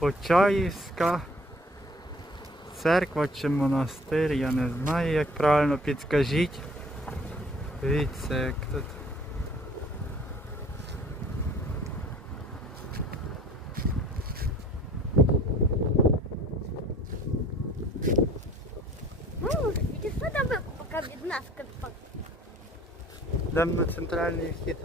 Почаївська церква чи монастир, я не знаю, як правильно підскажіть. Дивіться, як тут. Ну, поки від нас. Йдемо на центральний вхід.